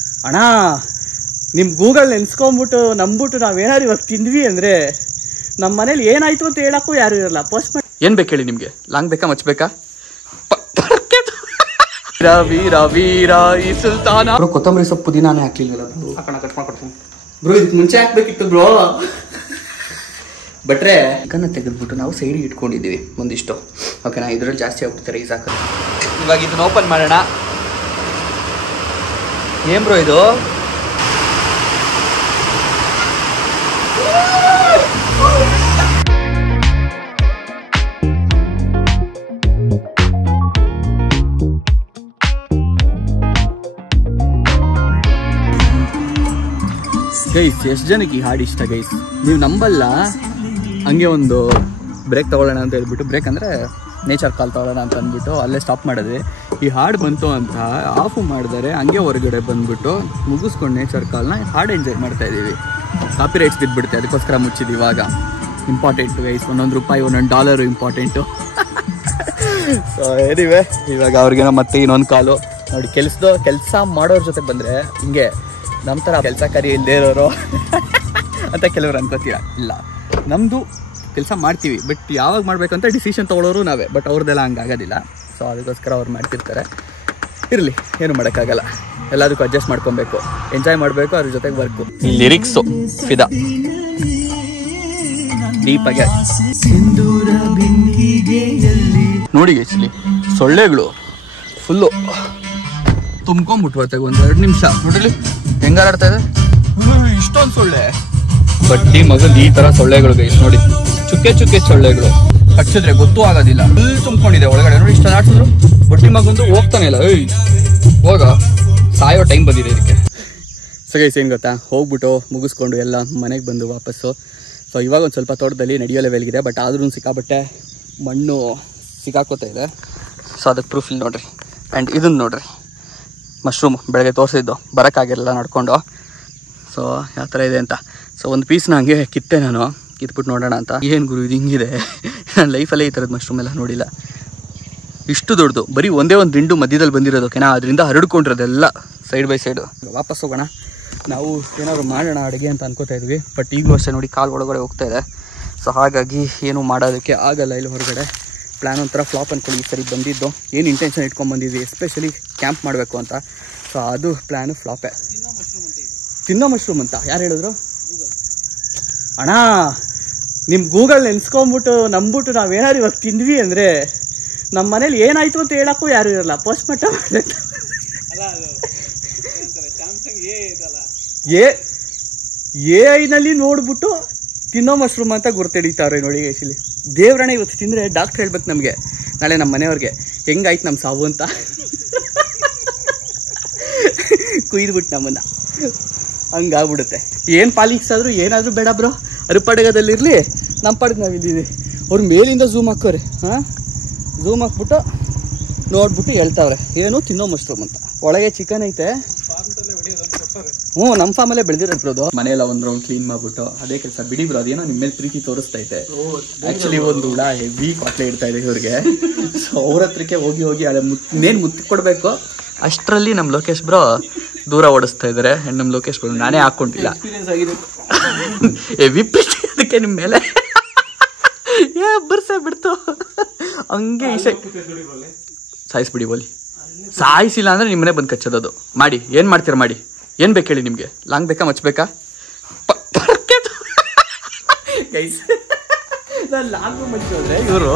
ಅಣ್ಣ ನಿಮ್ಮ ಗೂಗಲ್ ನೆನ್ಸ್ಕೊಂಬಿಟ್ಟು ನಂಬಿಟ್ಟು ನಾವೇನಾದ್ರು ಇವಾಗ ತಿಂದ್ವಿ ಅಂದರೆ ನಮ್ಮ ಮನೇಲಿ ಏನಾಯ್ತು ಅಂತ ಹೇಳಕ್ಕೂ ಯಾರು ಇರಲ್ಲ. ಪೋಸ್ಟ್ ಏನು ಬೇಕು ಹೇಳಿ ನಿಮಗೆ? ಲಾಂಗ್ ಬೇಕಾ ಮಚ್ಚಬೇಕಾ? ವೀರ ವೀರ ಈ ಸುಲ್ತಾನ. ಕೊತ್ತಂಬರಿ ಸೊಪ್ಪು ಪುದೀನಾನೇ ಹಾಕ್ಲಿಲ್ವಲ್ಲ ಬ್ರೋ? ಹಾಕೋಣ, ಕಟ್ ಮಾಡ್ಕೊಡ್ತೀನಿ ಬ್ರೋ. ಇದಕ್ಕೆ ಮುಂಚೆ ಹಾಕ್ಬೇಕಿತ್ತು ಬ್ರೋ. ಬಟ್ರೆ ಚಿಕನ್ನ ತೆಗೆದ್ಬಿಟ್ಟು ನಾವು ಸೈಡಿಗೆ ಇಟ್ಕೊಂಡಿದ್ದೀವಿ ಒಂದಿಷ್ಟು. ಓಕೆನಾ? ಇದ್ರಲ್ಲಿ ಜಾಸ್ತಿ ಆಗ್ಬಿಡ್ತಾರೆ ರೈಸ್ ಹಾಕೋದು. ಇವಾಗ ಇದನ್ನ ಓಪನ್ ಮಾಡೋಣ. ಏನ್ ಬ್ರೋ ಇದು? ಗೈಸ್, ಎಷ್ಟು ಜನಕ್ಕೆ ಈ ಹಾಡು ಇಷ್ಟ ಗೈಸ್? ನೀವು ನಂಬಲ್ಲ. ಹಂಗೆ ಒಂದು ಬ್ರೇಕ್ ತೊಗೊಳ್ಳೋಣ ಅಂತ ಹೇಳ್ಬಿಟ್ಟು, ಬ್ರೇಕ್ ಅಂದರೆ ನೇಚರ್ ಕಾಲ್ ತೊಗೊಳ್ಳೋಣ ಅಂತ ಅಂದ್ಬಿಟ್ಟು ಅಲ್ಲೇ ಸ್ಟಾಪ್ ಮಾಡಿದ್ವಿ. ಈ ಹಾಡು ಬಂತು ಅಂತ ಆಫು ಮಾಡಿದರೆ ಹಂಗೆ ಹೊರಗಡೆ ಬಂದ್ಬಿಟ್ಟು ಮುಗಿಸ್ಕೊಂಡು ನೇಚರ್ ಕಾಲ್ನ ಹಾಡು ಎಂಜಾಯ್ ಮಾಡ್ತಾ ಇದ್ದೀವಿ. ಕಾಪಿ ರೈಟ್ಸ್ ಬಿದ್ದುಬಿಡುತ್ತೆ, ಅದಕ್ಕೋಸ್ಕರ ಮುಚ್ಚಿದ್ದು. ಇವಾಗ ಇಂಪಾರ್ಟೆಂಟು ಗೈಸ್, $1 $1 ಇಂಪಾರ್ಟೆಂಟು. ಸೊ ಏನಿವೆ, ಇವಾಗ ಅವ್ರಿಗೇನೋ ಮತ್ತೆ ಇನ್ನೊಂದು ಕಾಲು ನೋಡಿ. ಕೆಲಸ ಮಾಡೋರ ಜೊತೆ ಬಂದರೆ ಹಿಂಗೆ ನಮ್ಮ ಥರ ಕೆಲಸ ಕಾರ್ಯ ಇಲ್ಲದೆ ಇರೋರು ಅಂತ ಕೆಲವರು ಅನ್ಕೋತೀರ. ಇಲ್ಲ, ನಮ್ಮದು ಕೆಲಸ ಮಾಡ್ತೀವಿ, ಬಟ್ ಯಾವಾಗ ಮಾಡಬೇಕಂತ ಡಿಸಿಷನ್ ತೊಗೊಳೋರು ನಾವೇ. ಬಟ್ ಅವ್ರದ್ದೆಲ್ಲ ಹಂಗೆ ಆಗೋದಿಲ್ಲ. ಸೊ ಅದಕ್ಕೋಸ್ಕರ ಅವ್ರು ಮಾಡ್ತಿರ್ತಾರೆ. ಇರಲಿ, ಏನು ಮಾಡೋಕ್ಕಾಗಲ್ಲ. ಎಲ್ಲದಕ್ಕೂ ಅಡ್ಜಸ್ಟ್ ಮಾಡ್ಕೊಬೇಕು, ಎಂಜಾಯ್ ಮಾಡಬೇಕು, ಅದ್ರ ಜೊತೆಗೆ ವರ್ಕು. ಲಿರಿಕ್ಸು ಫಿದಾ ಡೀಪಾಗೆ ನೋಡಿ. ಆ್ಯಕ್ಚುಲಿ ಸೊಳ್ಳೆಗಳು ಫುಲ್ಲು ತುಂಬ್ಕೊಂಡ್ಬಿಟ್ವತ್ತಾಗ ಒಂದು 2 ನಿಮಿಷ ನೋಡಿಲಿ ಹೆಂಗಾಡ್ತಾ ಇದೆ. ಇಷ್ಟೊಂದು ಸೊಳ್ಳೆ ಬಟ್ಟಿ ಮಗಲ್ ಈ ತರ ಸೊಳ್ಳೆಗಳು ಗೈಸ್ ನೋಡಿ. ಚುಕ್ಕೆ ಚುಕ್ಕೆ ಸೊಳ್ಳೆಗಳು ಹಚ್ಚಿದ್ರೆ ಗೊತ್ತೂ ಆಗೋದಿಲ್ಲ. ಫುಲ್ ತುಂಬ್ಕೊಂಡಿದೆ ಒಳಗಡೆ ನೋಡಿ. ಇಷ್ಟ ಆಡ್ಸಿದ್ರು ಬಟ್ಟಿ ಮಗಂದು ಹೋಗ್ತಾನೆ ಇಲ್ಲ. ಹೋಗ ಸಾಯೋ ಟೈಮ್ ಬಂದಿದೆ ಇದಕ್ಕೆ. ಸೊ ಗೈಸ್, ಏನು ಗೊತ್ತಾ, ಹೋಗ್ಬಿಟ್ಟು ಮುಗಿಸ್ಕೊಂಡು ಎಲ್ಲ ಮನೆಗೆ ಬಂದು ವಾಪಸ್ಸು. ಸೊ ಇವಾಗ ಒಂದು ಸ್ವಲ್ಪ ತೋಟದಲ್ಲಿ ನಡೆಯೋ ಲೆವೆಲ್ಗಿದೆ. ಬಟ್ ಆದ್ರೂ ಸಿಕ್ಕಾಬಟ್ಟೆ ಮಣ್ಣು ಸಿಕ್ಕಾಕೋತಾ ಇದೆ. ಸೊ ಅದಕ್ಕೆ ಪ್ರೂಫ್ ಇಲ್ಲಿ ನೋಡ್ರಿ. ಆ್ಯಂಡ್ ಇದನ್ನು ನೋಡ್ರಿ, ಮಶ್ರೂಮ್ ಬೆಳಗ್ಗೆ ತೋರಿಸಿದ್ದು, ಬರೋಕ್ಕಾಗಿರಲ್ಲ ನಡ್ಕೊಂಡು. ಸೊ ಯಾವ ಥರ ಇದೆ ಅಂತ. ಸೊ ಒಂದು ಪೀಸ್ನ ಹಂಗೆ ಕಿತ್ತೆ ನಾನು, ಕಿತ್ಬಿಟ್ಟು ನೋಡೋಣ ಅಂತ. ಏನು ಗುರು ಇದು ಹಿಂಗಿದೆ? ನಾನು ಲೈಫಲ್ಲೇ ಈ ಥರದ ಮಶ್ರೂಮ್ ಎಲ್ಲ ನೋಡಿಲ್ಲ. ಇಷ್ಟು ದೊಡ್ಡದು, ಬರೀ ಒಂದೇ ಒಂದು ದಿಂಡು ಮಧ್ಯದಲ್ಲಿ ಬಂದಿರೋದು. ಓಕೆನಾ? ಅದರಿಂದ ಹರಡ್ಕೊಂಡಿರೋದೆಲ್ಲ ಸೈಡ್ ಬೈ ಸೈಡು. ವಾಪಸ್ ಹೋಗೋಣ. ನಾವು ಏನಾದ್ರು ಮಾಡೋಣ ಅಡುಗೆ ಅಂತ ಅನ್ಕೋತಾ ಇದ್ವಿ. ಬಟ್ ಈಗಲೂ ಅಷ್ಟೇ ನೋಡಿ, ಕಾಲು ಒಳಗಡೆ ಹೋಗ್ತಾ ಇದೆ. ಸೊ ಹಾಗಾಗಿ ಏನು ಮಾಡೋದಕ್ಕೆ ಆಗಲ್ಲ. ಇಲ್ಲಿ ಹೊರಗಡೆ ಪ್ಲ್ಯಾನ್ ಒಂಥರ ಫ್ಲಾಪ್ ಅಂದ್ಕೊಳ್ಳಿ. ಈ ಸರಿ ಬಂದಿದ್ದು ಏನು ಇಂಟೆನ್ಷನ್ ಇಟ್ಕೊಂಡ್ಬಂದಿದ್ವಿ, ಎಸ್ಪೆಷಲಿ ಕ್ಯಾಂಪ್ ಮಾಡಬೇಕು ಅಂತ. ಸೊ ಅದು ಪ್ಲ್ಯಾನು ಫ್ಲಾಪೇ. ತಿನ್ನೋ ಮಶ್ರೂಮ್ ಅಂತ ಯಾರು ಹೇಳಿದ್ರು? ಅಣ್ಣ, ನಿಮ್ಮ ಗೂಗಲ್ ನೆನ್ಸ್ಕೊಂಬಿಟ್ಟು ನಂಬಿಟ್ಟು ನಾವೇನಾದ್ರು ಇವಾಗ ತಿಂದ್ವಿ ಅಂದರೆ ನಮ್ಮ ಮನೇಲಿ ಏನಾಯ್ತು ಅಂತ ಹೇಳಕ್ಕೂ ಯಾರು ಇರಲ್ಲ. ಪೋಸ್ಟ್ ಮಾರ್ಟಮ್ ಮಾಡಬೇಕು. AI ನೋಡ್ಬಿಟ್ಟು ತಿನ್ನೋ ಮಶ್ರೂಮ್ ಅಂತ ಗುರ್ತಿಡಿತಾವ್ರೆ ನೋಡಿ. ಆ್ಯಕ್ಚುಲಿ ದೇವ್ರಣ್ಣ ಇವತ್ತು ತಿಂದರೆ ಡಾಕ್ಟ್ರ್ ಹೇಳ್ಬೇಕು ನಮಗೆ, ನಾಳೆ ನಮ್ಮ ಮನೆಯವ್ರಿಗೆ ಹೆಂಗಾಯ್ತು ನಮ್ಮ ಸಾವು ಅಂತ ಕುಯ್ದುಬಿಟ್ಟು ನಮ್ಮನ್ನು. ಹಂಗಾಗ್ಬಿಡುತ್ತೆ. ಏನು ಪಾಲಿಕ್ಸ್ ಆದರೂ ಏನಾದರೂ ಬೇಡ ಬ್ರೋ, ಅರುಪಡಗದಲ್ಲಿರಲಿ, ನಮ್ಮ ಪಡೆಗೆ ನಾವಿದ್ದೀವಿ. ಅವ್ರ ಮೇಲಿಂದ ಝೂಮ್ ಹಾಕೋರೆ. ಹಾಂ, ಝೂಮ್ ಹಾಕ್ಬಿಟ್ಟು ನೋಡ್ಬಿಟ್ಟು ಹೇಳ್ತಾವ್ರೆ ಏನು ತಿನ್ನೋ ಮಶ್ರೂಮ್ ಅಂತ. ಒಳಗೆ ಚಿಕನ್ ಐತೆ. ನಮ್ಮ ಫಾರ್ಮಲ್ಲೇ ಬೆಳೆದಿರೋದು. ಮನೆಯೆಲ್ಲ ಒಂದು ರೌಂಡ್ ಕ್ಲೀನ್ ಮಾಡ್ಬಿಟ್ಟು ಅದೇ ಕೆಲಸ ಬಿಡಿ ಬ್ರೋ. ಅದೇನೋ ನಿಮ್ಮ ಮೇಲೆ ಪ್ರೀತಿ ತೋರಿಸ್ತೈತೆ. ಆ್ಯಕ್ಚುಲಿ ಒಂದು ಹುಳ ಹೆವಿ ಕಾಟ್ಲೆ ಇಡ್ತಾ ಇದೆ ಇವ್ರಿಗೆ. ಸೊ ಅವ್ರ ಹತ್ರಕ್ಕೆ ಹೋಗಿ ಹೋಗಿ ಅದೇ ಇನ್ನೇನು ಮುತ್ತಿ ಕೊಡಬೇಕು ಅಷ್ಟರಲ್ಲಿ ನಮ್ಮ ಲೋಕೇಶ್ ಬ್ರೋ ದೂರ ಓಡಿಸ್ತಾ ಇದ್ದಾರೆ. ಆ್ಯಂಡ್ ನಮ್ಮ ಲೋಕೇಶ್ ಬ್ರೋ ನಾನೇ ಹಾಕ್ಕೊಂಡಿಲ್ಲ. ಹೆವಿ ಪ್ರೀತಿ ಅದಕ್ಕೆ ನಿಮ್ಮ ಮೇಲೆ. ಬರ್ಸೇ ಬಿಡ್ತು ಹಂಗೆ. ಸಾಯಿಸ್ಬಿಡಿ ಬೋಲಿ. ಸಾಯಿಸಿಲ್ಲ ಅಂದರೆ ನಿಮ್ಮನೆ ಬಂದು ಕಚ್ಚೋದು. ಮಾಡಿ, ಏನು ಮಾಡ್ತೀರ ಮಾಡಿ. ಏನು ಬೇಕು ಹೇಳಿ ನಿಮಗೆ? ಲಾಂಗ್ ಬೇಕಾ ಮಚ್ಚಬೇಕಾ? ಗೈಸ್, ನಾನು ಲಾಂಗು ಮಚ್ಚೋದ್ರೆ ಇವರು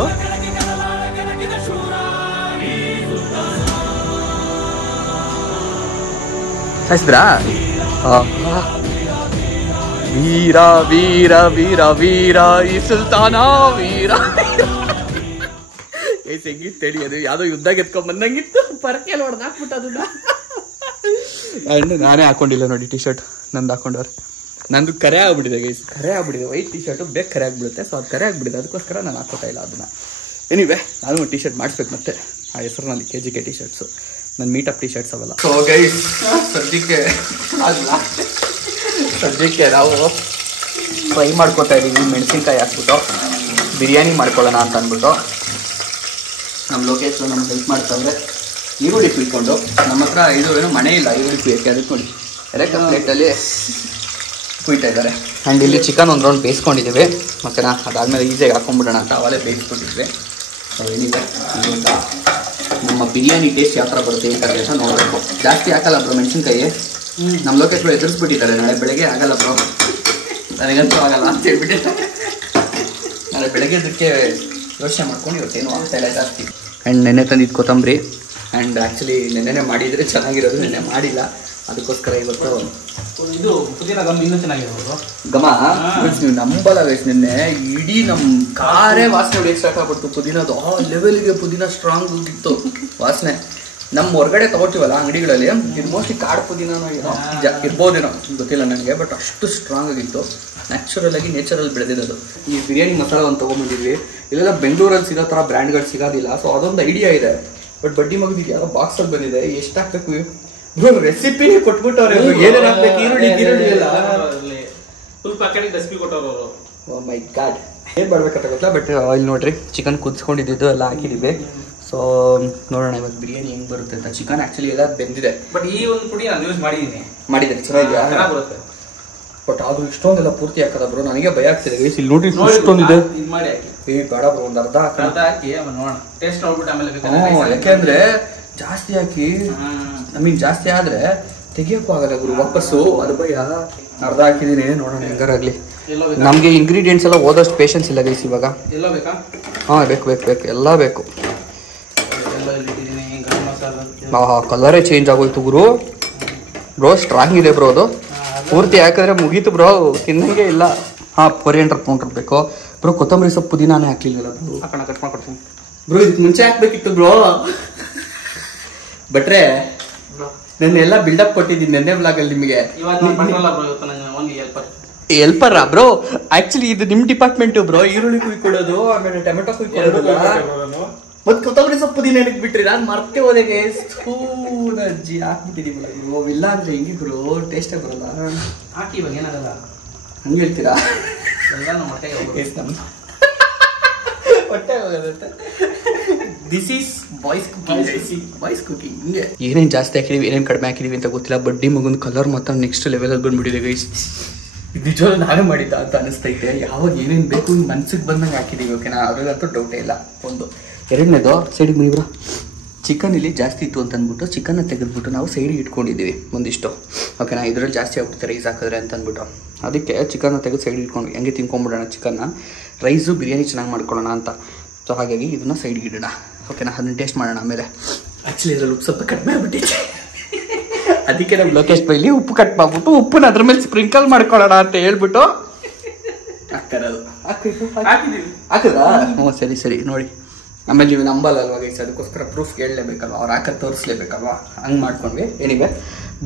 ಸಾಯಿಸಿದ್ರಾ? ವೀರ ವೀರ ವೀರ ವೀರ ಈ ಸುಲ್ತಾನ ವೀರ. ಹೆಂಗಿತ್ತು ಹೇಳಿ, ಅದು ಯಾವುದೋ ಯುದ್ಧ ಗೆತ್ಕೊಂಡ್ ಬಂದಂಗಿತ್ತು. ಪರಕೆಯಲ್ಲಿ ಹೊಡೆದಾಕ್ಬಿಟ್ಟು ಅದನ್ನ. ಆ್ಯಂಡ್ ನಾನೇ ಹಾಕೊಂಡಿಲ್ಲ ನೋಡಿ ಟಿ ಶರ್ಟ್. ನಂದು ಹಾಕೊಂಡವ್ರೆ. ನಂದು ಕರೆ ಆಗ್ಬಿಟ್ಟಿದೆ ಗೈಸ್, ಕರೆ ಆಗ್ಬಿಟ್ಟಿದೆ. ವೈಟ್ ಟಿ ಶರ್ಟು ಬೇಗ ಕರೆ ಆಗ್ಬಿಡುತ್ತೆ. ಸೊ ಅದು ಕರೆ ಆಗ್ಬಿಟ್ಟಿದೆ, ಅದಕ್ಕೋಸ್ಕರ ನಾನು ಹಾಕೋತಾ ಇಲ್ಲ ಅದನ್ನ. ಎನಿವೆ, ನಾನು ಒಂದು ಟಿ ಶರ್ಟ್ ಮಾಡಿಸ್ಬೇಕು ಮತ್ತೆ. ಆ ಹೆಸರಿನಲ್ಲಿ KGK ಟಿ ಶರ್ಟ್ಸು, ನನ್ನ ಮೀಟಪ್ ಟಿ ಶರ್ಟ್ಸ್ ಅವೆಲ್ಲ. ಸೊ ಗೈಸ್, ಸದ್ಯಕ್ಕೆ ನಾವು ಫ್ರೈ ಮಾಡ್ಕೊತಾ ಇದ್ದೀವಿ. ಮೆಣಸಿನ್ಕಾಯಿ ಹಾಕ್ಬಿಟ್ಟು ಬಿರಿಯಾನಿ ಮಾಡ್ಕೊಳ್ಳೋಣ ಅಂತ ಅಂದ್ಬಿಟ್ಟು ನಮ್ಮ ಲೋಕೇಶ್ ನಮ್ಗೆ ಹೆಲ್ಪ್ ಮಾಡ್ತಾಯಿದ್ರೆ. ಈರುಳ್ಳಿ ಕುಯ್ಕೊಂಡು ನಮ್ಮ ಹತ್ರ ಇದು ಏನೋ ಮನೆ ಇಲ್ಲ ಈರುಳ್ಳಿ ಕುಯ್ಯಕ್ಕೆ, ಅದಕ್ಕೆ ನೋಡಿ ಎಲೆಕ್ಟ್ ಪ್ಲೇಟಲ್ಲಿ ಕುಯ್ತಾ ಇದ್ದಾರೆ. ಆ್ಯಂಡ್ ಇಲ್ಲಿ ಚಿಕನ್ ಒಂದು ರೌಂಡ್ ಬೇಯಿಸ್ಕೊಂಡಿದ್ದೀವಿ ಓಕೆನಾ. ಅದಾದಮೇಲೆ ಈಸಿಯಾಗಿ ಹಾಕೊಂಡ್ಬಿಡೋಣ ಅಂತ ಅವಲೇ ಬೇಯಿಸ್ಕೊಂಡಿದ್ವಿ. ಏನಿದೆ ಈಗ ನಮ್ಮ ಬಿರಿಯಾನಿ ಟೇಸ್ಟ್ ಯಾವ ಥರ ಬರುತ್ತೆ ಈ ಥರ ಅಂತ ನೋಡಬೇಕು. ಜಾಸ್ತಿ ಹಾಕಲ್ಲ ಬ್ರೋ ಮೆಣಸಿನ್ಕಾಯಿ. ನಮ್ಮ ಲೋಕೇಶ್ ಬ್ರೋ ಎದುರಿಸ್ಬಿಟ್ಟಿದ್ದಾರೆ, ನಾಳೆ ಬೆಳಗ್ಗೆ ಆಗಲ್ಲ ಬ್ರೋ, ನನಗಂತೂ ಆಗಲ್ಲ ಅಂತ ಹೇಳ್ಬಿಟ್ಟಿದ್ದಾರೆ. ನಾಳೆ ಬೆಳಗ್ಗೆ ಅದಕ್ಕೆ ಯೋಚನೆ ಮಾಡ್ಕೊಂಡು ಇವತ್ತೇನು ಆಗ್ತಾಯಿಲ್ಲ ಜಾಸ್ತಿ. ಆ್ಯಂಡ್ ನೆನ್ನೆ ತಂದಿದ್ದು ಕೊತ್ತಂಬರಿ. ಆ್ಯಂಡ್ ಆ್ಯಕ್ಚುಲಿ ನೆನ್ನೆ ಮಾಡಿದರೆ ಚೆನ್ನಾಗಿರೋದು, ನೆನ್ನೆ ಮಾಡಿಲ್ಲ, ಅದಕ್ಕೋಸ್ಕರ ಇವತ್ತು ಇದು ಪುದೀನ ಗಮ್ ಇನ್ನೂ ಚೆನ್ನಾಗಿರ್ಬೋದು. ಗಮ ನೀವು ನಂಬಲ್ಲ ಗೈಸ್, ನಿನ್ನೆ ಇಡೀ ನಮ್ಮ ಕಾರೇ ವಾಸನೆ ಹೊಡಿಯಕ್ಕೆ ಸ್ಟಾರ್ಟ್ ಆಗ್ಬಿಡ್ತು ಪುದೀನದು. ಆ ಲೆವೆಲ್ಗೆ ಪುದೀನ ಸ್ಟ್ರಾಂಗ್ ಇತ್ತು ವಾಸನೆ. ನಮ್ಮ ಹೊರಗಡೆ ತಗೋತೀವಲ್ಲ ಅಂಗಡಿಗಳಲ್ಲಿ, ಇದು ಮೋಸ್ಟ್ಲಿ ಕಾಡು ಪುದೀನನೋ ಏನೋ ಇರ್ಬೋದೇನೋ ಗೊತ್ತಿಲ್ಲ ನನಗೆ, ಬಟ್ ಅಷ್ಟು ಸ್ಟ್ರಾಂಗ್ ಆಗಿತ್ತು. ನ್ಯಾಚುರಲ್ ಬೆಳೆದಿರೋದು. ಈ ಬಿರಿಯಾನಿ ಮಸಾಲ ಒಂದು ತೊಗೊಂಬಂದಿದ್ವಿ. ಇಲ್ಲೆಲ್ಲ ಬೆಂಗಳೂರಲ್ಲಿ ಸಿಗೋ ಥರ ಬ್ರ್ಯಾಂಡ್ಗಳು ಸಿಗೋದಿಲ್ಲ, ಸೊ ಅದೊಂದು ಐಡಿಯಾ ಇದೆ. ಬಟ್ ಬಡ್ಡಿ ಮಗದಿಗೆ ಯಾರೋ ಬಾಕ್ಸಲ್ಲಿ ಬಂದಿದೆ, ಎಷ್ಟು ಹಾಕ್ಬೇಕು ರೆಸಿಪಿ ಕೊಟ್ಬಿಟ್ಟವ್ರೆ, ಏನೇನು ಹಾಕ್ಬೇಕು, ಈರುಳ್ಳಿ ಎಲ್ಲ ಫುಲ್ ಪ್ಯಾಕೆಟ್ ರೆಸಿಪಿ ಕೊಟ್ಟವ್ರು ಅವರು. ಓ ಮೈ ಗಾಡ್, ಏನು ಮಾಡ್ಬೇಕಂತ ಗೊತ್ತಾ. ಬಟ್ ಇಲ್ಲಿ ನೋಡ್ರಿ ಚಿಕನ್ ಕುದಿಸ್ಕೊಂಡಿದ್ದು ಎಲ್ಲ ಹಾಕಿದ್ದೀವಿ. ಸೊ ನೋಡೋಣ ಇವಾಗ ಬಿರಿಯಾನಿ ಹೆಂಗೆ ಬರುತ್ತೆ ಅಂತ. ಚಿಕನ್ ಆ್ಯಕ್ಚುಲಿ ಎಲ್ಲ ಬೆಂದಿದೆ, ಬಟ್ ಈ ಒಂದು ಪುಡಿ ನಾನು ಯೂಸ್ ಮಾಡಿದ್ದೀನಿ. ಮಾಡಿದ್ದಾರೆ ಚೆನ್ನಾಗಿದೆಯಾ ಬರುತ್ತೆ. ಬಟ್ ಅದು ಇಷ್ಟೊಂದೆಲ್ಲ ಪೂರ್ತಿ ಹಾಕದ ಬ್ರೋ, ನನಗೆ ಭಯ ಆಗ್ತಿದೆ. ಇಲ್ಲಿ ನೋಡ್ರಿ ಇಷ್ಟೊಂದಿದೆ. ಇದು ಮಾಡಿ ಹಾಕಿ, ಬೇಡ ಬ್ರೋ, ಒಂದು ಅರ್ಧ ಹಾಕಿ ನೋಡೋಣ ಟೇಸ್ಟ್ ನೋಡ್ಬಿಟ್ಟು ಆಮೇಲೆ. ಯಾಕೆಂದ್ರೆ ಜಾಸ್ತಿ ಹಾಕಿ ಜಾಸ್ತಿ ಆದ್ರೆ ತೆಗಿಯೋಕ್ಕೂ ಆಗಲ್ಲ ಗುರು ವಾಪಸ್ಸು, ಅದು ಭಯ. ಅರ್ಧ ಹಾಕಿದ್ದೀನಿ, ನೋಡೋಣ ಹೆಂಗಾರಾಗ್ಲಿ. ನಮಗೆ ಇಂಗ್ರೀಡಿಯೆಂಟ್ಸ್ ಎಲ್ಲ ಓದೋಷ್ಟು ಪೇಷನ್ಸ್ ಇಲ್ಲ ಗೈಸ್ ಇವಾಗ. ಎಲ್ಲ ಬೇಕಾ? ಹಾಂ ಬೇಕು ಎಲ್ಲ ಬೇಕು. ಕಲರೇ ಚೇಂಜ್ ಆಗೋಯ್ತು ಗುರು. ಬ್ರೋ ಸ್ಟ್ರಾಂಗ್ ಇದೆ ಬ್ರೋ, ಅದು ಪೂರ್ತಿ ಹಾಕಿದ್ರೆ ಮುಗೀತು ಬ್ರೋ, ತಿನ್ನಂಗೆ ಇಲ್ಲ. ಹಾಂ ಕೊರಿಯಂಡರ್ ಪೌಡರ್ ಬೇಕು ಬ್ರೋ. ಕೊತ್ತಂಬರಿ ಸೊಪ್ಪು ಪುದೀನಾನೇ ಹಾಕ್ಲಿಲ್ಲ ಬ್ರೋ. ಹಾಕೋಣ, ಕಟ್ ಮಾಡ್ಕೊಡ್ತೀನಿ ಬ್ರೋ. ಇದಕ್ಕೆ ಮುಂಚೆ ಹಾಕ್ಬೇಕಿತ್ತು ಬ್ರೋ. ಬಟ್ರೆ ನೆನ್ನೆಲ್ಲ ಬಿಲ್ಡಪ್ ಕೊಟ್ಟಿದ್ದೀನಿ ನೆನ್ನೆ ಬ್ಲಾಗಲ್ಲಿ ನಿಮಗೆ. ಹೆಲ್ಪರ್ ಬ್ರೋ, ಆಕ್ಚುಲಿ ಇದು ನಿಮ್ ಡಿಪಾರ್ಟ್ಮೆಂಟ್ ಬ್ರೋ. ಈರುಳ್ಳಿ ಕುಯ್ಕೊಡೋದು, ಆಮೇಲೆ ಟೊಮೆಟೊ ಕುಯ್ಕೊಡೋದು, ಮತ್ತೆ ಕೊತ್ತಂಬರಿ ಸೊಪ್ಪು ದಿನ ಏನಕ್ಕೆ ಬಿಟ್ರಿ? ನಾನು ಮರ್ತೇ ಹೋದೆಗೆ ಅಜ್ಜಿ ಹಾಕ್ಬಿಟ್ಟಿದೀವಿ ಬ್ರೋ. ಇಲ್ಲ ಅಂದ್ರೆ ಹೆಂಗಿ ಬ್ರೋ, ಟೇಸ್ಟೇ ಬರಲ್ಲ. ಹಾಕಿ ಇವಾಗ ಏನಾಗಲ್ಲ ಹಂಗೆ ಹೇಳ್ತೀರಾ? This is boys cooking. ಹಿಂಗೆ ಏನೇನು ಜಾಸ್ತಿ ಹಾಕಿದೀವಿ ಏನೇನು ಕಡಿಮೆ ಹಾಕಿದೀವಿ ಅಂತ ಗೊತ್ತಿಲ್ಲ. ಬಡ್ಡಿ ಮಗನ ಕಲರ್ ಮಾತ್ರ ನೆಕ್ಸ್ಟ್ ಲೆವೆಲಲ್ಲಿ ಬಂದ್ಬಿಟ್ಟಿದೆ ಗೈಸ್. ನಿಜವಾಗ್ಲೂ ನಾನೇ ಮಾಡಿದ್ದ ಅಂತ ಅನಿಸ್ತೈತೆ. ಯಾವಾಗ ಏನೇನು ಬೇಕು ಮನ್ಸಿಗೆ ಬಂದಂಗೆ ಹಾಕಿದೀವಿ ಓಕೆನಾ, ಅವ್ರಿಗಂತೂ ಡೌಟೇ ಇಲ್ಲ. ಒಂದು ಎರಡನೇದು ಸೈಡಿಗೆ ಮುಗಿಬ್ರಾ, ಚಿಕನ್ ಇಲ್ಲಿ ಜಾಸ್ತಿ ಇತ್ತು ಅಂತ ಅಂದ್ಬಿಟ್ಟು ಚಿಕನ್ನ ತೆಗೆದ್ಬಿಟ್ಟು ನಾವು ಸೈಡಿಗೆ ಇಟ್ಕೊಂಡಿದ್ದೀವಿ ಒಂದಿಷ್ಟು ಓಕೆನಾ. ಇದರಲ್ಲಿ ಜಾಸ್ತಿ ಆಗ್ಬಿಡುತ್ತೆ ರೈಸ್ ಹಾಕಿದ್ರೆ ಅಂತ ಅಂದ್ಬಿಟ್ಟು, ಅದಕ್ಕೆ ಚಿಕನ್ನ ತೆಗೆದು ಸೈಡಿಗೆ ಇಟ್ಕೊಂಡು ಹೆಂಗೆ ತಿನ್ಕೊಂಬಿಡೋಣ ಚಿಕನ್ನ, ರೈಸು ಬಿರಿಯಾನಿ ಚೆನ್ನಾಗಿ ಮಾಡ್ಕೊಳ್ಳೋಣ ಅಂತ. ಸೊ ಹಾಗಾಗಿ ಇದನ್ನು ಸೈಡ್ಗೆ ಇಡೋಣ ಓಕೆನಾ. ಅದನ್ನ ಟೇಸ್ಟ್ ಮಾಡೋಣ ಆಮೇಲೆ. ಆ್ಯಕ್ಚುಲಿ ಇದರಲ್ಲಿ ಉಪ್ಪು ಸ್ವಲ್ಪ ಕಡಿಮೆ ಆಗ್ಬಿಟ್ಟಿದೆ, ಅದಕ್ಕೆ ನಮ್ಮ ಲೋಕೇಶ್ ಬೈಲಿ ಉಪ್ಪು ಕಟ್ ಮಾಡ್ಬಿಟ್ಟು ಉಪ್ಪನ್ನ ಅದ್ರ ಮೇಲೆ ಸ್ಪ್ರಿಂಕಲ್ ಮಾಡ್ಕೊಳ್ಳೋಣ ಅಂತ ಹೇಳ್ಬಿಟ್ಟು ಹಾಕ್ತಾರದು. ಹಾಕಿದ್ರಾ? ಹ್ಞೂ ಸರಿ ನೋಡಿ. ಆಮೇಲೆ ನೀವು ನಂಬಲ್ಲ ಅಲ್ವಾ ಗೈಸ್, ಅದಕ್ಕೋಸ್ಕರ ಪ್ರೂಫ್ ಕೇಳಲೇಬೇಕಲ್ವ, ಅವ್ರು ಹಾಕೋದು ತೋರಿಸ್ಲೇಬೇಕಲ್ವ, ಹಂಗೆ ಮಾಡ್ಕೊಂಡ್ವಿ. ಏನಿವೆ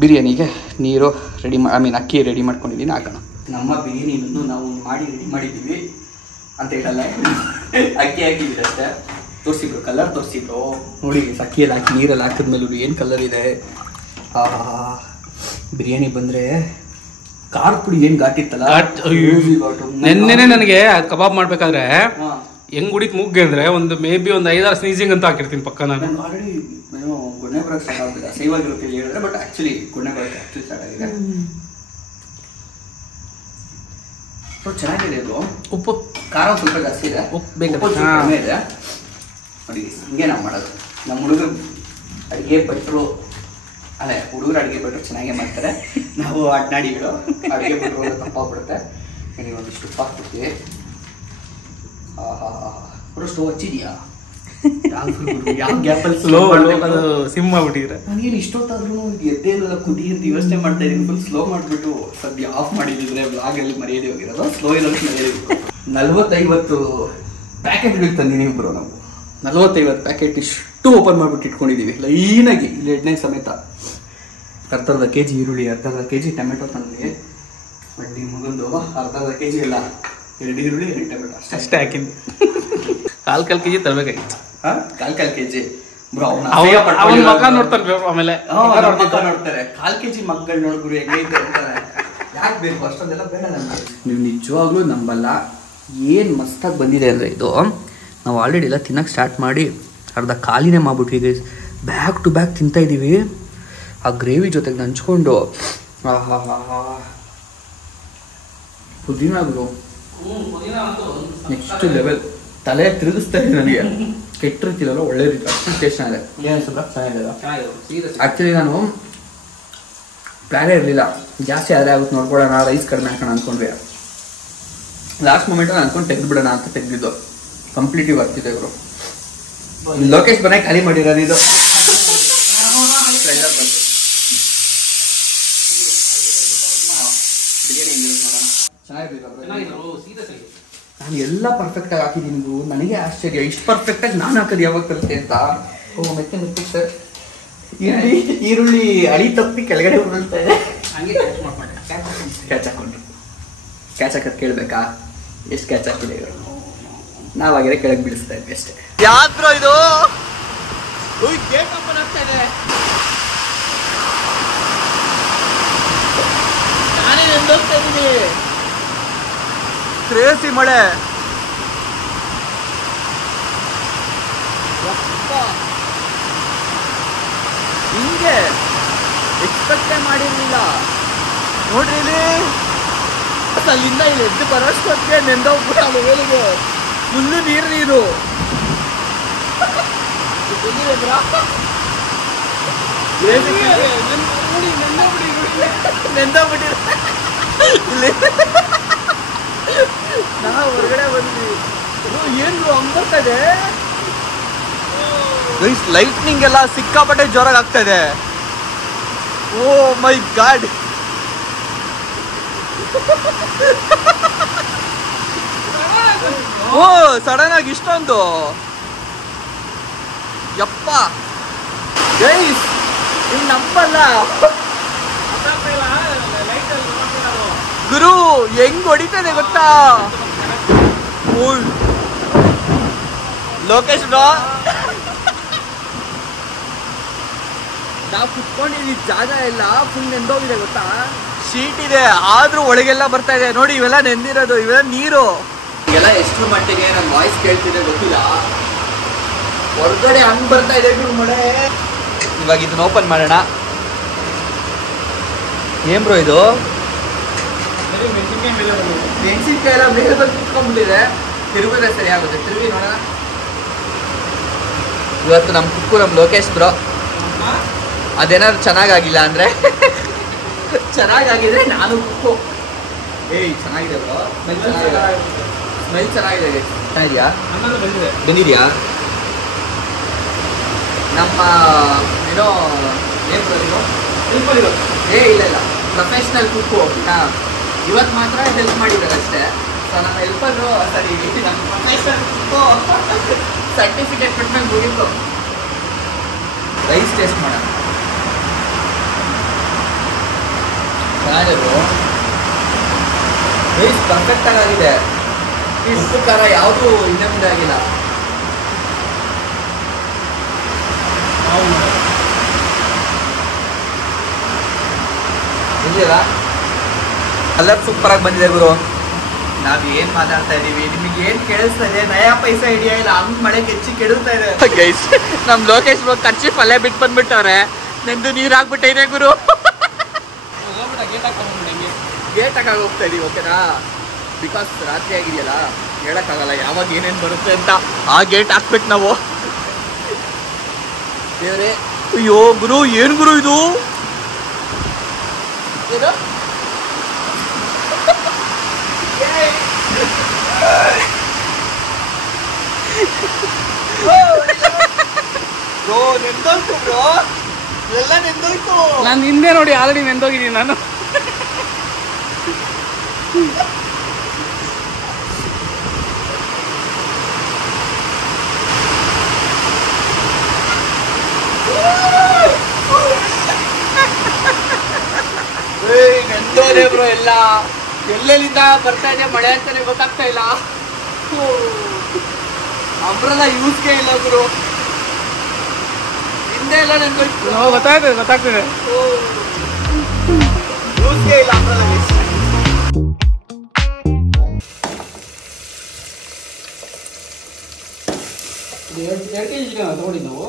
ಬಿರಿಯಾನಿಗೆ ನೀರು ರೆಡಿ ಅಕ್ಕಿ ರೆಡಿ ಮಾಡ್ಕೊಂಡಿದ್ದೀನಿ, ಹಾಕೋಣ. ನಮ್ಮ ಬಿರಿಯಾನಿನೂ ನಾವು ಮಾಡಿ ರೆಡಿ ಮಾಡಿದ್ದೀವಿ ಅಂತ ಹೇಳಲ್ಲ, ಅಕ್ಕಿ ಹಾಕಿದ್ದೀವಿ ಅಷ್ಟೇ. ತೋರಿಸಿದ್ರು ಕಲರ್ ತೋರಿಸಿದ್ರು ನೋಡಿ. ಅಕ್ಕಿಯಲ್ಲಿ ಹಾಕಿ ನೀರಲ್ಲಿ ಹಾಕಿದ್ಮೇಲೆ ಏನು ಕಲರ್ ಇದೆ. ಬಿರಿಯಾನಿ ಬಂದರೆ ಖಾರ ಪುಡಿ ಏನು ಘಾಟಿತ್ತಲ್ಲ, ನೆನ್ನೆ ನನಗೆ ಕಬಾಬ್ ಮಾಡ್ಬೇಕಾದ್ರೆ ಹೆಂಗ್ ಹುಡಿಕ್ ಮುಗ್ಗೆ ಅಂದ್ರೆ ಒಂದು ಮೇ ಬಿ ಒಂದು 5-6 ಸ್ನೀಸಿಂಗ್ ಅಂತ ಹಾಕಿರ್ತೀನಿ ಪಕ್ಕ. ನಾನು ಆಲ್ರೆಡಿ ಏನೋ ಗುಣೆ ಬರೋಕ್ಕೆ ಸ್ಟಾರ್ಟ್ ಆಗಿದೆ, ಸೇವಾಗಿರುತ್ತೆ ಹೇಳಿದ್ರೆ, ಬಟ್ ಆ್ಯಕ್ಚುಲಿ ಗುಣೆ ಬರೋಕ್ಕೆ ಸ್ಟಾರ್ಟ್ ಆಗಿದೆ. ಚೆನ್ನಾಗಿದೆ ಅದು. ಉಪ್ಪು ಖಾರ ಸ್ವಲ್ಪ ಜಾಸ್ತಿ ಇದೆ, ಉಪ್ಪು ಬೇಕು ಕಡಿಮೆ ಇದೆ ನೋಡಿ. ಹಿಂಗೆ ನಾವು ಮಾಡೋದು. ನಮ್ಮ ಹುಡುಗರು ಅಡುಗೆ ಭಟ್ರು ಅಲ್ಲೇ ಹುಡುಗರು ಅಡುಗೆ ಭಟ್ರು ಚೆನ್ನಾಗೇ ಮಾಡ್ತಾರೆ. ನಾವು ಅಡ್ನಾಡಿಗಳು ಅಡುಗೆ ಭಟ್ರು ತಪ್ಪಾಗ್ಬಿಡುತ್ತೆ. ನೀವು ಒಂದಿಷ್ಟು ಉಪ್ಪು ಹಾಕ್ಬಿಡ್ತೀವಿ. ಸ್ಟೋವ್ ಹಚ್ಚಿದ್ಯಾ? ಯಾವ ಗ್ಯಾಪಲ್ಲಿ ಸಿಮ್ ಮಾಡ್ಬಿಟ್ಟಿದ್ರೆ ನನಗೇನು ಇಷ್ಟೊತ್ತಾದ್ರೂ ಎದ್ದೇಲೆಲ್ಲ ಕುದಿಯಿಂದ ಯೋಚನೆ ಮಾಡ್ತಾ ಇದ್ದೀನಿ. ಫುಲ್ ಸ್ಲೋ ಮಾಡಿಬಿಟ್ಟು ಸದ್ಯ ಆಫ್ ಮಾಡಿದ್ರೆ ಬ್ಲಾಗಲ್ಲಿ ಮರ್ಯಾದೆ ಹೋಗಿರೋದು. ಸ್ಲೋ ಇರೋದು ಮರ್ಯಾದೆ. 40-50 ಪ್ಯಾಕೆಟ್ಗಳು ತಂದಿನಿ ಇಬ್ಬರು ನಾವು. 40-50 ಪ್ಯಾಕೆಟ್ ಇಷ್ಟು ಓಪನ್ ಮಾಡಿಬಿಟ್ಟು ಇಟ್ಕೊಂಡಿದ್ದೀವಿ ಲೈನಾಗಿ, ಇಲ್ಲಿ ಎಣ್ಣೆ ಸಮೇತ. ಅರ್ಧ kg ಈರುಳ್ಳಿ, ಅರ್ಧ kg ಟೊಮೆಟೊ ತಂದಿವಿ. ಬಡ್ಡಿ ಮಗಂದು ಅರ್ಧ kg ಇಲ್ಲ, 2 ಈರುಳ್ಳಿ 2 ಟೊಮೆಟೊ ಅಷ್ಟೇ ಹಾಕಿದ್ದು. ಕಾಲ್ kg ತರಬೇಕಾಗಿತ್ತು. ಕಾಲ್ kg ಬ್ರೋ. ಮಗ ನೋಡ್ತಾರೆ ಆಮೇಲೆ ನೋಡ್ತಾರೆ. 1/4 kg ಮಗ್ಗಳು ನೋಡ್ಗುರು ಹೆಂಗೈತೆ ಅಂತಾರೆ. ಯಾಕೆ ಬೇಕು ಅಷ್ಟೊಂದೆಲ್ಲ ಬೇಡ ನಮಗೆ. ನೀವು ನಿಜವಾಗ್ಲೂ ನಂಬಲ್ಲ ಏನು ಮಸ್ತಾಗಿ ಬಂದಿದೆ ಅಂದರೆ ಇದು. ನಾವು ಆಲ್ರೆಡಿ ಎಲ್ಲ ತಿನ್ನಕ್ಕೆ ಸ್ಟಾರ್ಟ್ ಮಾಡಿ ಅರ್ಧ ಖಾಲಿನೇ ಮಾಡ್ಬಿಟ್ವಿ ಗೈಸ್. ಬ್ಯಾಕ್ ಟು ಬ್ಯಾಕ್ ತಿಂತಾ ಇದ್ದೀವಿ. ಆ ಗ್ರೇವಿ ಜೊತೆಗೆ ನಂಚ್ಕೊಂಡು ಪುದೀನಾಗಳು ನೆಕ್ಸ್ಟ್ ಲೆವೆಲ್. ತಲೆ ತಿರುಗಿಸ್ತಾ ಇದೆ ನನಗೆ. ಕೆಟ್ಟ ರೀತಿಲಲ್ಲ, ಒಳ್ಳೆ ರೀತಿ ಅಷ್ಟು ಟೇಸ್ಟ್ ಚೆನ್ನಾಗಿದೆ. ಆಕ್ಚುಲಿ ನಾನು ಪ್ಲಾನೇ ಇರಲಿಲ್ಲ, ಜಾಸ್ತಿ ಆದರೆ ಆಗುತ್ತೆ ನೋಡ್ಕೊಳ್ಳೋಣ, ರೈಸ್ ಕಡಿಮೆ ಹಾಕೋಣ ಅಂದ್ಕೊಂಡ್ರೆ ಲಾಸ್ಟ್ ಮೂಮೆಂಟ್ ಅನ್ಕೊಂಡು ತೆಗೆದ್ಬಿಡೋಣ ಅಂತ ತೆಗೆದಿದ್ದು. ಕಂಪ್ಲೀಟ್ಲಿ ಬರ್ತಿದೆ ಇವರು. ಲೋಕೇಶ್ ಮನೆ ಖಾಲಿ ಮಾಡಿರೋದು ಇದು. ನಾನು ಎಲ್ಲ ಪರ್ಫೆಕ್ಟ್ ಆಗಿ ಹಾಕಿದ್ದೀನಿ ಗುರು. ನನಗೆ ಆಶ್ಚರ್ಯ, ಇಷ್ಟು ಪರ್ಫೆಕ್ಟ್ ಆಗಿ ನಾನು ಹಾಕೋದು ಯಾವಾಗ ಕಲಿತೆ ಅಂತ. ಮೆತ್ತೆ ಸರ್, ಈರುಳ್ಳಿ ಅಡಿ ತಪ್ಪಿ ಕೆಳಗಡೆ ಉರುಳ್ತಾ ಇದೆ. ಕ್ಯಾಚ್ ಹಾಕೋದು ಕೇಳ್ಬೇಕಾ? ಎಷ್ಟು ಕ್ಯಾಚ್ ಹಾಕಿದೆ ನಾವಾಗಿರೋ ಕೆಳಗೆ ಬೀಳಿಸ್ತಾ ಇದ್ವಿ ಅಷ್ಟೇ. ಯಾವ್ದು ಇದು ಗೇಟ್ ಓಪನ್ ಆಗ್ತಾ ಇದೆ. ನಾನೇ ನೆಂದೋಗ್ತಾ ಇದ್ದೀನಿ. ಕ್ರೇಜಿ ಮಳೆ. ಹಿಂಗೆ ಎಕ್ಸ್ಪೆಕ್ಟೇ ಮಾಡಿರ್ಲಿಲ್ಲ ನೋಡ್ರಿ. ಇಲ್ಲಿ ಅಲ್ಲಿಂದ ಇಲ್ಲಿ ಎದ್ದು ಬರೋಷ್ಟೊತ್ತಿಗೆ ನೆಂದೋಗ್ಬಿಟ್ಟು ಅಲ್ಲಿ ವೇಲಿಗೆ ಫುಲ್ಲು ನೀರು. ನಾವು ಹೊರಗಡೆ ಬಂದ್ವಿ. ಏನು ಹಂಗ್ ಇದೆ, ಲೈಟ್ನಿಂಗ್ ಎಲ್ಲ ಸಿಕ್ಕಾಪಟ್ಟೆ ಜೋರಾಗಿ ಆಗ್ತಾ ಇದೆ. ಓ ಮೈ ಗಾಡ್. ಓ ಸಡನ್ ಆಗಿ ಇಷ್ಟೊಂದು ಯಪ್ಪ ಗೈಸ್, ಇನ್ ನಂಬಲ್ಲ ಗುರು, ಹೆಂಗ್ ಹೊಡಿತದೆ ಗೊತ್ತಾ? ಲೋಕೇಶ್ ಬ್ರೋ, ನಾವು ಕುತ್ಕೊಂಡಿದ್ದೀವಿ, ಜಾಗ ಇಲ್ಲ, ಫುಲ್ ನೆಂದೋಗಿದೆ ಗೊತ್ತಾ? ಶೀಟ್ ಇದೆ ಆದ್ರೂ ಒಳಗೆಲ್ಲ ಬರ್ತಾ ಇದೆ ನೋಡಿ. ಇವೆಲ್ಲ ನೆಂದಿರೋದು, ಇವೆಲ್ಲ ನೀರು. ಈಗೆಲ್ಲ ಎಷ್ಟು ಮಟ್ಟಿಗೆ ನನ್ನ ವಾಯ್ಸ್ ಕೇಳ್ತಿದೆ ಗೊತ್ತಿಲ್ಲ. ಹೊರಗಡೆ ಹಂಗ್ ಬರ್ತಾ ಇದೆ ಗುರು ಮಳೆ. ಇವಾಗ ಇದನ್ನ ಓಪನ್ ಮಾಡೋಣ. ಏನ್ ಬ್ರೋ ಇದು? ಮೆಣಸಿನ್ಕಾಯಿ ಎಲ್ಲ ಮೇಲೆ ಬಂದು ಕುತ್ಕೊಂಡ್ಬಿಟ್ಟಿದೆ. ತಿರುಗಿದ್ರೆ ಸರಿ ಆಗುತ್ತೆ. ತಿರುಗಿ ನೋಡೋಣ. ಇವತ್ತು ನಮ್ಮ ಕುಕ್ಕು ನಮ್ಮ ಲೋಕೇಶ್ ಬ್ರೋ. ಅದೇನಾದ್ರು ಚೆನ್ನಾಗಿಲ್ಲ ಅಂದ್ರೆ ಚೆನ್ನಾಗಿದ್ರೆ ನಾನು ಕುಕ್ಕು. ಏಯ್ ಚೆನ್ನಾಗಿದೆ ಬ್ರೋ, ಸ್ಮೆಲ್ ಚೆನ್ನಾಗಿದೆ. ಚೆನ್ನಾಗಿದೆಯಾ? ಬಂದಿದ್ಯಾ? ನಮ್ಮ ಏನೋ ಏನ್ ಬರೋದು? ಇಲ್ಲ ಪ್ರೊಫೆಷ್ನಲ್ ಕುಕ್ಕು. ಇವತ್ತು ಮಾತ್ರ ಹೆಲ್ಪ್ ಮಾಡಿದ್ದಾರೆ ಅಷ್ಟೇ. ಸೊ ನಮ್ಮ ಹೆಲ್ಪರು ಸರಿ, ನಮ್ಮ ಪ್ರೊಫೆಷನಲ್ ಕುಕ್ಕು ಸರ್ಟಿಫಿಕೇಟ್ ಕೊಟ್ಮೇಲೆ ಮುಗಿತು. ರೈಸ್ ಟೇಸ್ಟ್ ಮಾಡೋಣ. ರೈಸ್ ಪರ್ಫೆಕ್ಟ್ ಆಗಿದೆ. ಉಪ್ಪು ಖಾರ ಯಾವುದು ಹಿಂದೆ ಮುಂದೆ ಆಗಿಲ್ಲ. ಇದೆಯಲ್ಲ ಕಲರ್ ಸೂಪರ್ ಆಗಿ ಬಂದಿದೆ ಗುರು. ನಾವ್ ಏನ್ ಮಾತಾಡ್ತಾ ಇದೀವಿ, ನಿಮಗೆ ಏನ್ ಕೇಳಿಸ್ತಾ ಇದೆ? ನಯಾ ಪೈಸಾ ಹಿಡಿಯ ಇಲ್ಲ, ಹಂಗ್ ಮಳೆ ಕೆಚ್ಚಿ ಕೆಡುತ್ತಾ ಇದೆ ಗೈಸ್. ನಮ್ ಲೋಕೇಶ್ ಕಚ್ಚಿ ಪಲ್ಯ ಬಿಟ್ಟು ಬಂದ್ಬಿಟ್ಟವ್ರೆ. ನೆಂದು ನೀರ್ ಹಾಕ್ಬಿಟ್ಟೈತೆ ಗುರು. ಗೇಟ್ ಹಾಕಾಗ ಹೋಗ್ತಾ ಇದೀವಿ, ಓಕೆನಾ? ಬಿಕಾಸ್ ರಾತ್ರಿ ಆಗಿದೆಯಲ್ಲ, ಹೇಳಕ್ಕಾಗಲ್ಲ ಯಾವಾಗ ಏನೇನ್ ಬರುತ್ತೆ ಅಂತ. ಆ ಗೇಟ್ ಹಾಕ್ಬಿಟ್ಟು ನಾವು ದೇವ್ರೆ. ಅಯ್ಯೋ ಗುರು, ಏನ್ ಗುರು ಇದು? ಬ್ರೋ ನೆಂದೋಯ್ತು ಬ್ರೋ, ಎಲ್ಲ ನೆಂದೋಯ್ತು. ನಾನು ಹಿಂದೆ ನೋಡಿ ಆಲ್ರೆಡಿ ನೆಂದೋಗಿದ್ದೀನಿ ನಾನು. ನೆಂದೋದೆ ಬ್ರೋ ಎಲ್ಲ. ಎಲ್ಲೆಲ್ಲಿಂದ ಬರ್ತಾ ಇದೆ ಮಳೆ ಅಂತಾನೆ ಗೊತ್ತಾಗ್ತಾ ಇಲ್ಲ. ಅಂಬ್ರೆಲಾ ಯೂಸ್ಗೆ ಇಲ್ಲ ಗುರು. ಹಿಂದೆ ಎಲ್ಲ ನೆಂದೋಯ್ತು. ಗೊತ್ತಾಗ್ತದೆ. ಯೂಸ್ಗೆ ಇಲ್ಲ ಅಂಬ್ರೆಲಾ. $2 kg ತಗೊಂಡಿದ್ದು ನಾವು.